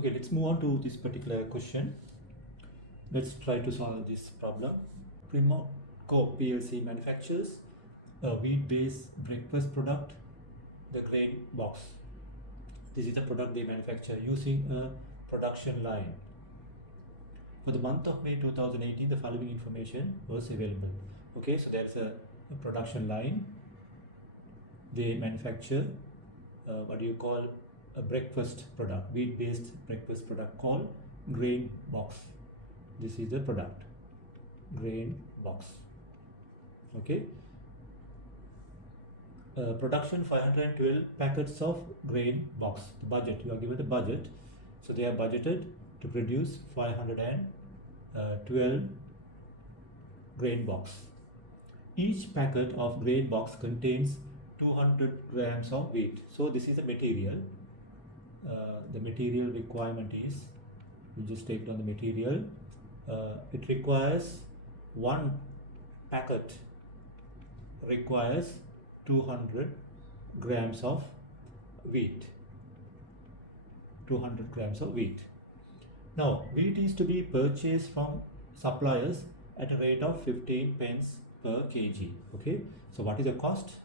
Okay, let's move on to this particular question. Let's try to solve this problem. Primoatco PLC manufactures a wheat-based breakfast product, the Grainbox. This is the product they manufacture using a production line. For the month of May 2018, the following information was available. Okay, so there's a production line. They manufacture what do you call a breakfast product, wheat-based breakfast product called Grainbox. This is the product, Grainbox. Okay. Production 512 packets of Grainbox. The budget, you are given the budget. So they are budgeted to produce 512 Grainbox. Each packet of Grainbox contains 200 grams of wheat. So this is the material. The material requirement is, you just take down the material. It requires one packet requires 200 grams of wheat. 200 grams of wheat. Now, wheat is to be purchased from suppliers at a rate of 15 pence per kg. Okay, so what is the cost?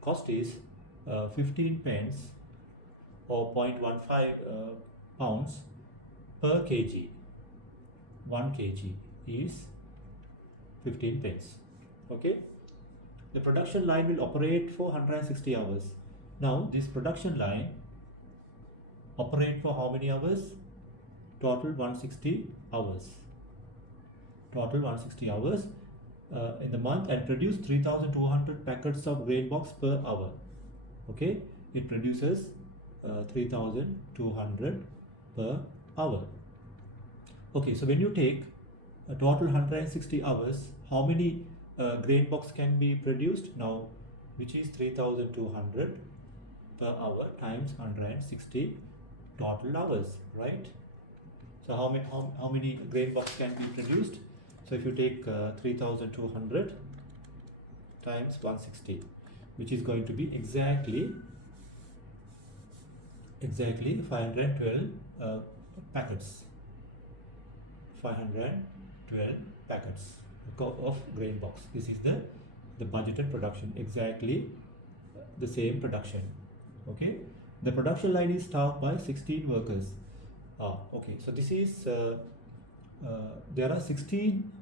Cost is 15 pence or 0.15 pounds per kg. 1 kg is 15 pence. Okay, the production line will operate for 160 hours. Now this production line operate for how many hours? Total 160 hours. Total 160 hours in the month, and produce 3200 packets of Grainbox per hour. Okay, it produces 3200 per hour. Okay, so when you take a total 160 hours, how many Grainbox can be produced now, which is 3200 per hour times 160 total hours, right? So how many Grainbox can be produced? So if you take 3200 times 160, which is going to be exactly 512 packets. 512 packets of Grainbox. This is the budgeted production, exactly the same production. Okay, the production line is staffed by 16 workers. Okay, so this is there are 16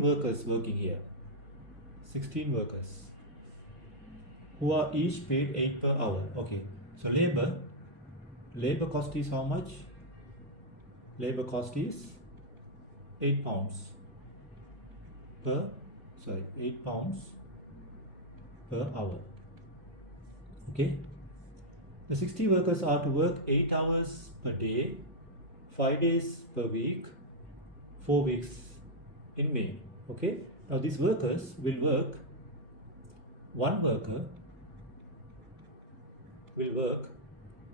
workers working here. 16 workers who are each paid 8 per hour. Okay, so labor cost is how much? Labor cost is 8 pounds per 8 pounds per hour. Okay, the 60 workers are to work 8 hours per day, 5 days per week, 4 weeks in May. Okay, now these workers will work, one worker will work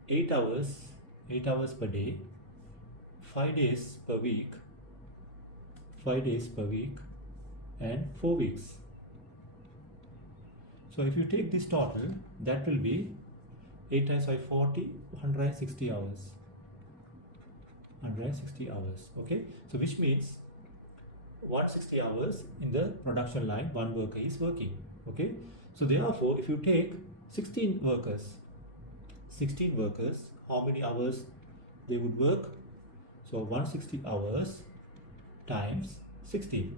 8 hours per day, 5 days per week, and 4 weeks. So if you take this total, that will be 8 times 5, 40, 160 hours. 160 hours. Okay, so which means 160 hours in the production line one worker is working. Okay, so therefore if you take 16 workers, how many hours they would work? So 160 hours times 16.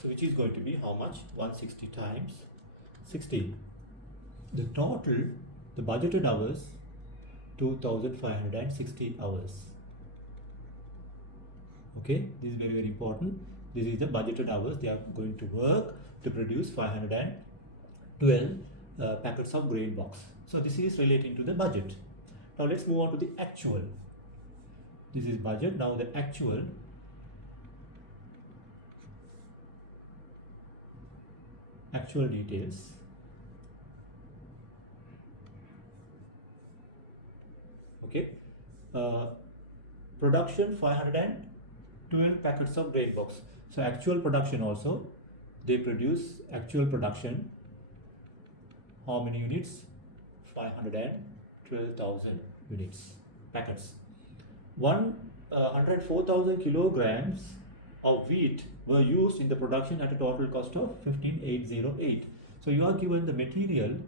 So which is going to be how much? 160 times 16. The total, the budgeted hours, 2560 hours. Okay, this is very, very important. This is the budgeted hours they are going to work to produce 512 packets of Grainbox. So this is relating to the budget. Now let's move on to the actual. This is budget. Now the actual details. Okay, production 512 packets of Grainbox. So actual production also, they produce actual production. How many units? 512,000 units. packets. 104,000 kilograms of wheat were used in the production at a total cost of 15,808. So you are given the material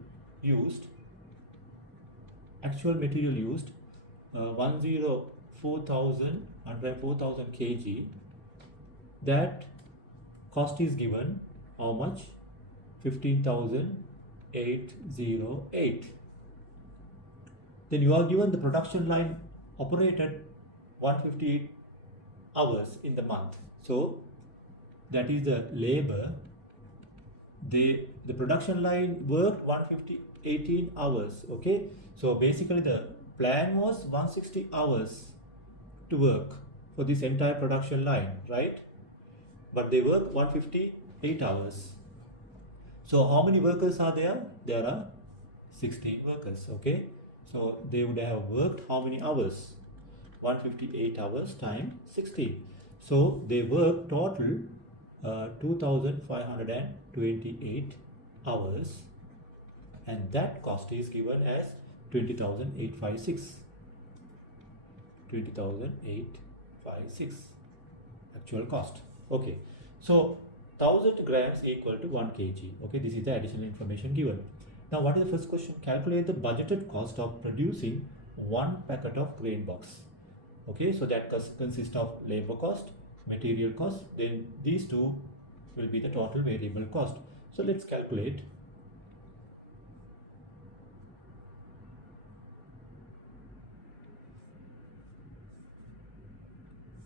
used, actual material used, 104,000 kg. That cost is given how much? 15,808. Then you are given the production line operated 158 hours in the month. So that is the labor. The production line worked 18 hours. Okay, so basically the plan was 160 hours to work for this entire production line, right? But they work 158 hours. So how many workers are there? There are 16 workers. Okay, so they would have worked how many hours? 158 hours times 16. So they work total 2,528 hours, and that cost is given as 20,856. 20,856 actual cost. Okay, so 1000 grams equal to 1 kg. Okay, this is the additional information given. Now what is the first question? Calculate the budgeted cost of producing one packet of Grainbox. Okay, so that consists of labor cost, material cost, then these two will be the total variable cost. So let's calculate.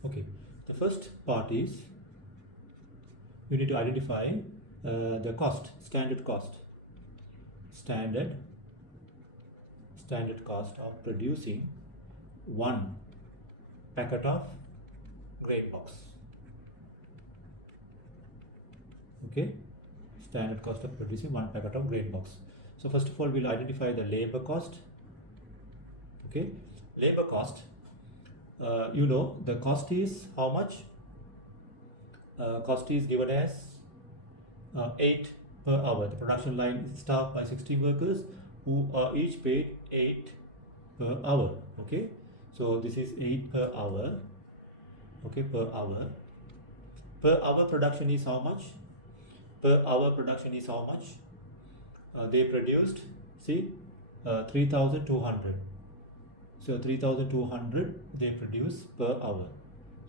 Okay, the first part is you need to identify the cost, standard cost of producing one packet of Grainbox. Okay, standard cost of producing one packet of Grainbox. So first of all, we'll identify the labor cost. Okay, labor cost, you know the cost is how much? Cost is given as 8 per hour. The production line is staffed by 60 workers who are each paid 8 per hour. Okay, so this is 8 per hour. Okay, per hour. Per hour production is how much? Per hour production is how much? They produced, see, 3,200. So 3,200 they produce per hour.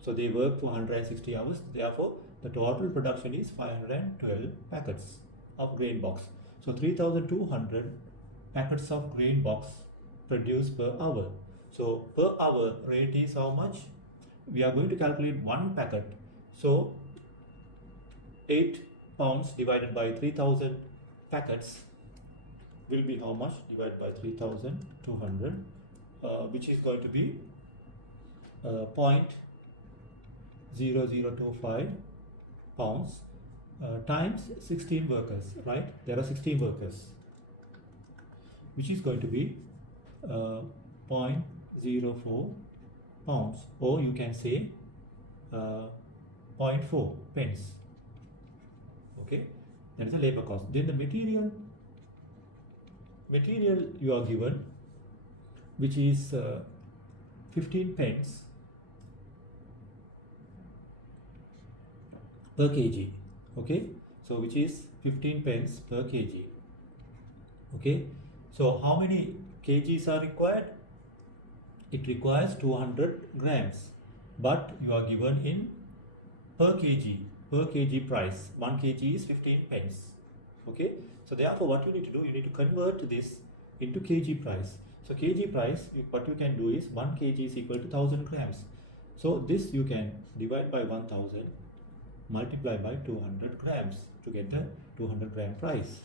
So they work for 160 hours. Therefore, the total production is 512 packets of Grainbox. So 3,200 packets of Grainbox produced per hour. So per hour rate is how much? We are going to calculate one packet. So 8 pounds divided by 3,000 packets will be how much? Divided by 3,200, which is going to be 0.0025 pounds times 16 workers, right? There are 16 workers, which is going to be 0.04 pounds, or you can say 0.4 pence. Okay, that is the labor cost. Then the material you are given, which is 15 pence per kg. Okay, so which is 15 pence per kg. Okay, so how many kgs are required? It requires 200 grams, but you are given in per kg price. 1 kg is 15 pence. Okay, so therefore what you need to do, you need to convert this into kg price. So kg price, what you can do is 1 kg is equal to 1000 grams. So this you can divide by 1000, multiply by 200 grams to get the 200 gram price.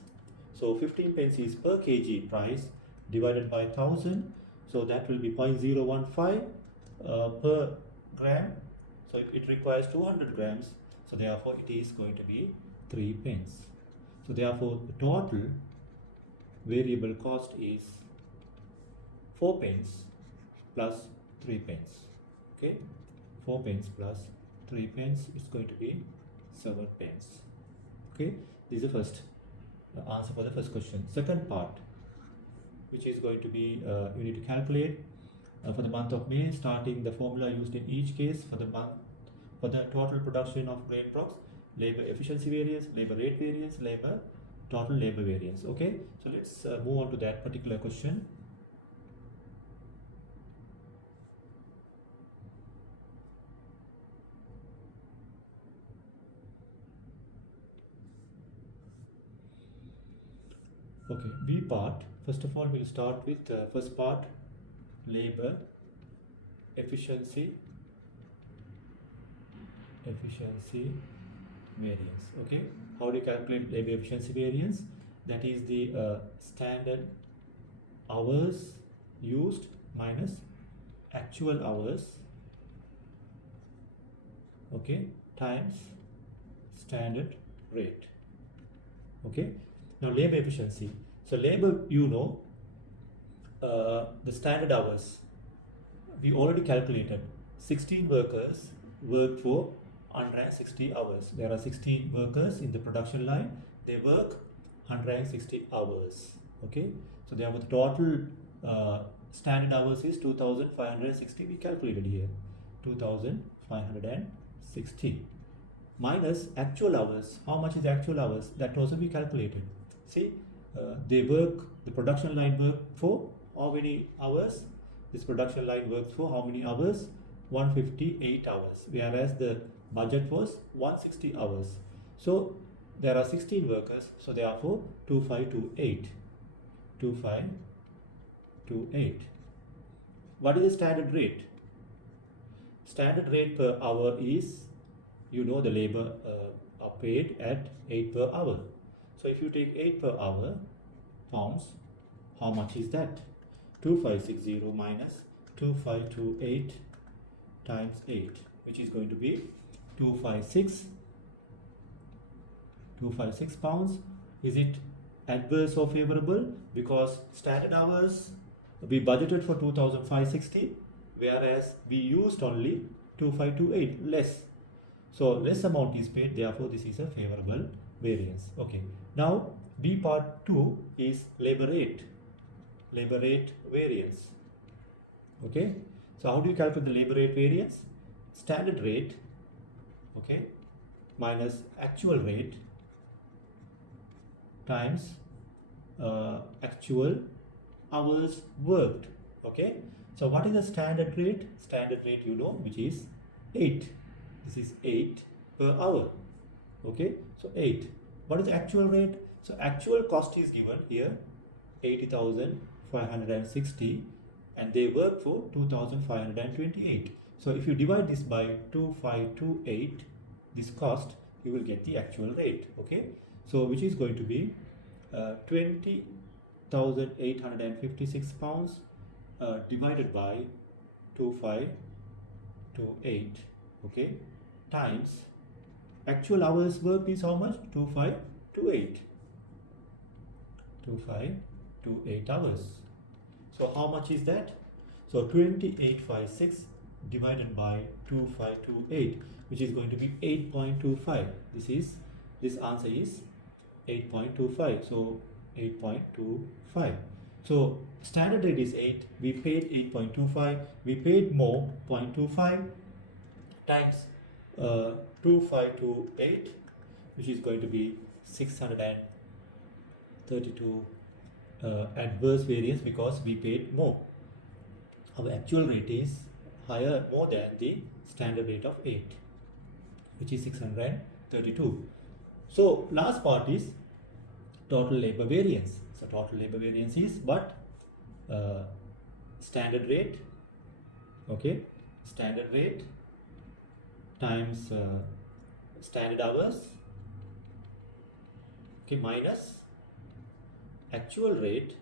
So 15 pence is per kg price divided by 1000. So that will be 0.015 per gram. So it requires 200 grams. So therefore it is going to be 3 pence. So therefore the total variable cost is 4 pence plus 3 pence. Okay, 4 pence plus 3 pence is going to be 7 pence. Okay, this is the first answer for the first question. Second part, which is going to be you need to calculate for the month of May, starting the formula used in each case for the month for the total production of Grainbox: labor efficiency variance, labor rate variance, labor total labor variance. Okay, so let's move on to that particular question. Okay, B part. First of all, we'll start with first part, labor efficiency variance. Okay, how do you calculate labor efficiency variance? That is the standard hours used minus actual hours, okay, times standard rate. Okay, now labor efficiency. So labor, the standard hours we already calculated. 16 workers work for 160 hours. There are 16 workers in the production line. They work 160 hours. Okay, so they have the total standard hours is 2560. We calculated here 2560 minus actual hours. How much is actual hours? That also we calculated. See, they work, the production line work for how many hours? This production line works for how many hours? 158 hours, whereas the budget was 160 hours. So there are 16 workers, so therefore 2528. What is the standard rate? Standard rate per hour is, the labor are paid at 8 per hour. So if you take 8 per hour pounds, how much is that? 2560 minus 2528 times 8, which is going to be 256 pounds. Is it adverse or favorable? Because standard hours we budgeted for 2560, whereas we used only 2528, less. So less amount is paid, therefore this is a favorable variance. Okay, now B part 2 is labor rate variance. Okay, so how do you calculate the labor rate variance? Standard rate, okay, minus actual rate times actual hours worked. Okay, so what is the standard rate? Standard rate, which is 8. This is 8 per hour. Okay, so 8. What is the actual rate? So actual cost is given here, 80,560, and they work for 2,528. So if you divide this by 2528, this cost, you will get the actual rate. Okay, so which is going to be 20,856 pounds divided by 2528. Okay, times actual hours worked is how much? 2528 hours. So how much is that? So 2856 divided by 2528, which is going to be 8.25. This answer is 8.25. So 8.25. So standard rate is 8. We paid 8.25. We paid more 0.25 times 2528, which is going to be 632 adverse variance because we paid more. Our actual rate is higher, more than the standard rate of 8, which is 632. So last part is total labor variance. So total labor variance is what? Standard rate, okay, standard rate times standard hours, okay, minus actual rate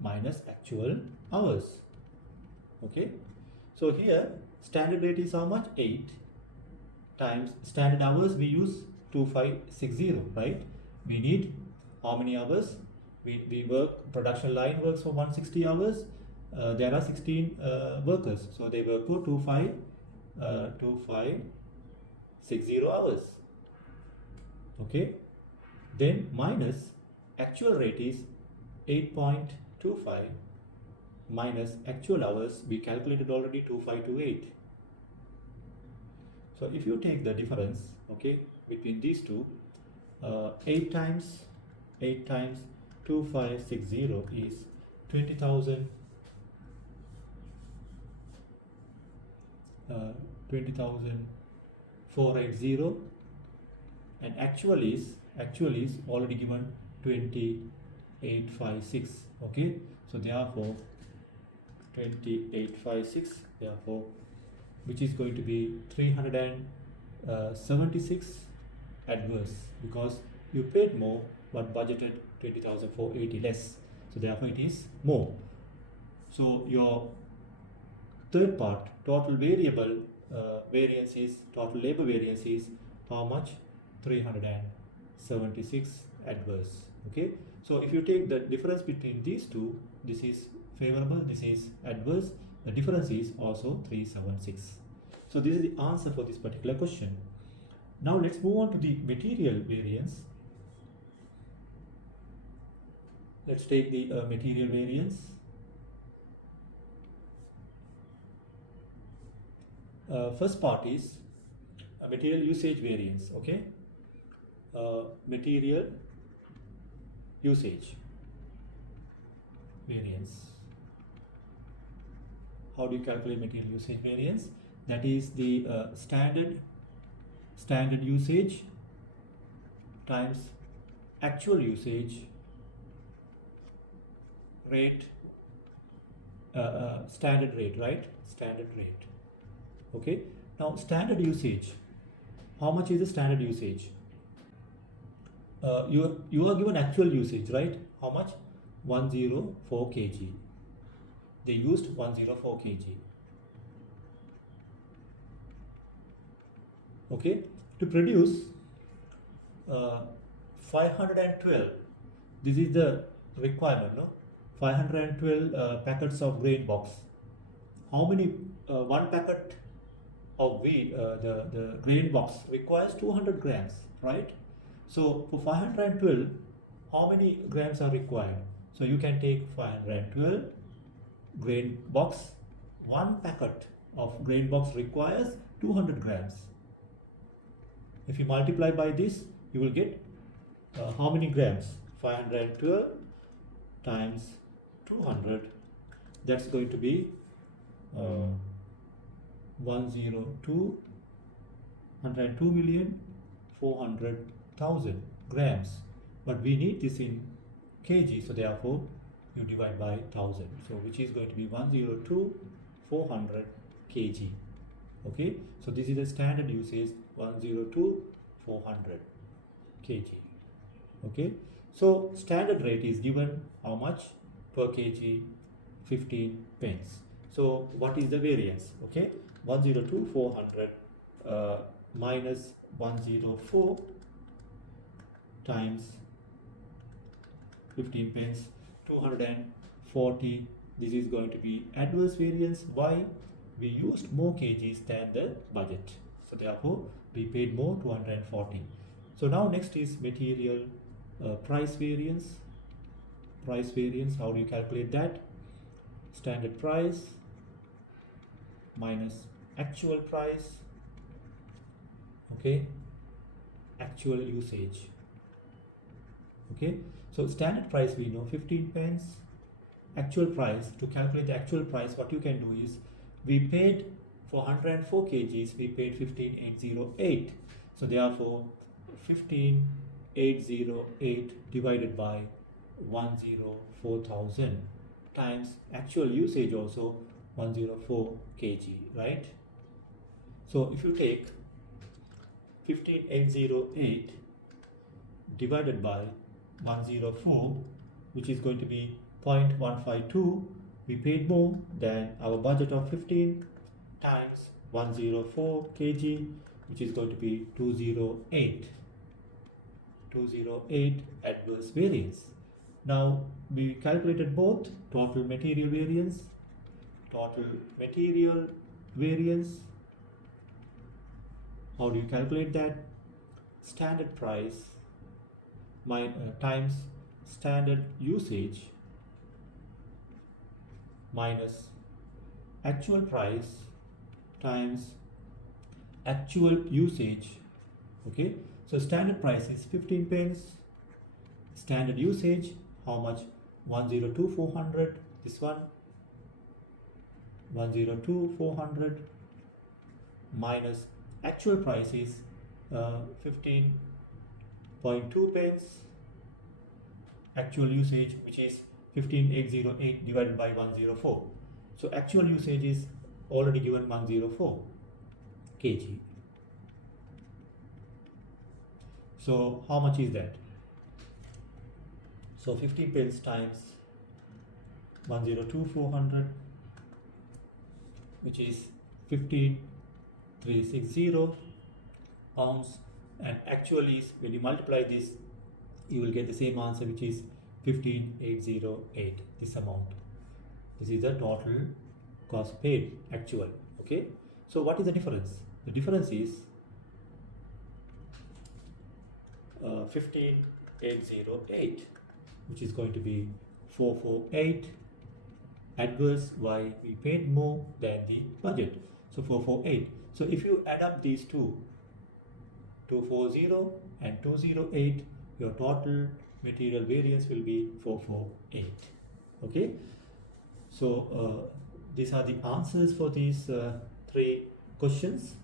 minus actual hours. Okay, so here standard rate is how much? 8 times standard hours. We use 2560, right? We need how many hours? We work, production line works for 160 hours. There are 16 workers, so they work for 2560 hours. Okay, then minus actual rate is 8.25 minus actual hours, we calculated already 2528. So if you take the difference, okay, between these two, 8 times 2560 is 20,000, 20,480, and actual is already given 2856. Okay, so therefore 2856, therefore which is going to be 376 adverse, because you paid more but budgeted 20,480 less, so therefore it is more. So your third part, total variable variance is, total labor variance is how much? 376 adverse. Okay, so if you take the difference between these two, this is favorable, this is adverse, the difference is also 376. So this is the answer for this particular question. Now let's move on to the material variance. Let's take the material variance. First part is material usage variance. Okay, material usage variance. How do you calculate material usage variance? That is the standard usage times actual usage rate, standard rate, right? Standard rate. Okay, now standard usage, how much is the standard usage? You are given actual usage, right? How much? 104 kg. They used 104 kg. Okay, to produce 512, this is the requirement, no? 512 packets of Grainbox. How many? One packet of wheat, the Grainbox requires 200 grams, right? So for 512, how many grams are required? So you can take 512 Grainbox. One packet of Grainbox requires 200 grams. If you multiply by this, you will get how many grams? 512 times 200. That's going to be 102,400,000 grams. But we need this in kg, so therefore you divide by 1000. So which is going to be 102,400 kg. Okay, so this is the standard usage, 102,400 kg. Okay, so standard rate is given how much per kg? 15 pence. So what is the variance? Okay, 102,400 minus 104 times 15 pence, 240. This is going to be adverse variance. Why? We used more kgs than the budget, so therefore we paid more, 240. So now next is material price variance. Price variance, how do you calculate that? Standard price minus actual price, okay, actual usage. Okay, so standard price we know 15 pence. Actual price, to calculate the actual price, what you can do is, we paid for 104 kgs, we paid 15,808. So therefore 15,808 divided by 104,000 times actual usage also 104 kg, right? So if you take 15,808 divided by 104, which is going to be 0.152, we paid more than our budget of 15 times 104 kg, which is going to be 208 adverse variance. Now we calculated both total material variance. How do you calculate that? Standard price times standard usage minus actual price times actual usage. Okay, so standard price is 15 pence, standard usage how much? 102,400. This one 102,400 minus actual price is 15.2 pence, actual usage which is 15,808 divided by 104. So actual usage is already given 104 kg. So how much is that? So 15 pence times 102,400, which is 15,360 pounds, and actually when you multiply this you will get the same answer, which is 15,808. This amount, this is the total cost paid actual. Okay, so what is the difference? The difference is 15,808, which is going to be 448 adverse. Why? We paid more than the budget, so 448. So if you add up these two, 240 and 208, your total material variance will be 448. Okay, so these are the answers for these three questions.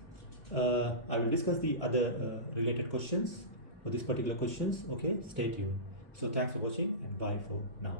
I will discuss the other related questions for these particular questions. Okay, stay tuned. So thanks for watching and bye for now.